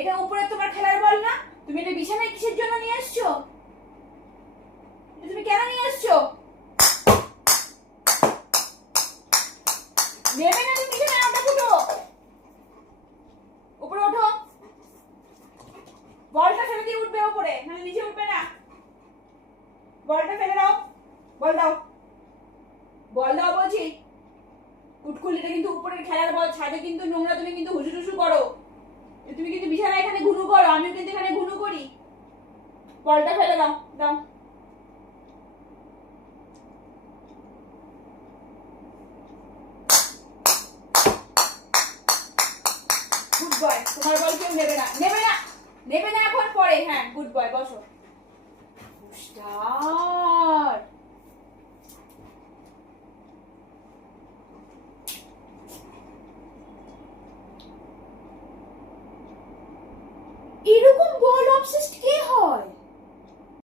এটা উপরে তোমার খেলার বল না? তুমি এটা বিছানায় কিসের জন্য নিয়ে এসছো? তুমি কেন নিয়ে এসছো? নেবে না তুমি বিছানায়, ওটা ফুটো। উপরে ওঠো। বলটা ফেলে দিয়ে উঠবে উপরে, মানে নিচে উঠবে না। বলটা ফেলে দাও। বল দাও, বল দাও বলছি। কুটকুলিটা কিন্তু উপরের খেলার বল, ছাদে কিন্তু নোংরা, তুমি কিন্তু হুজুটুসু করো। তুমি কিন্তু বিছানায় এখানে ঘুনু করো, আমিও কিন্তু এখানে ঘুনু করি। বলটা ফেলে দাও, দাও। গুড বয়, তোমার বল কেউ নেবে না, নেবে না, নেবে না এখন, পরে। হ্যাঁ, গুড বয়, বসো। স্টার। এরকম বল অবসেসড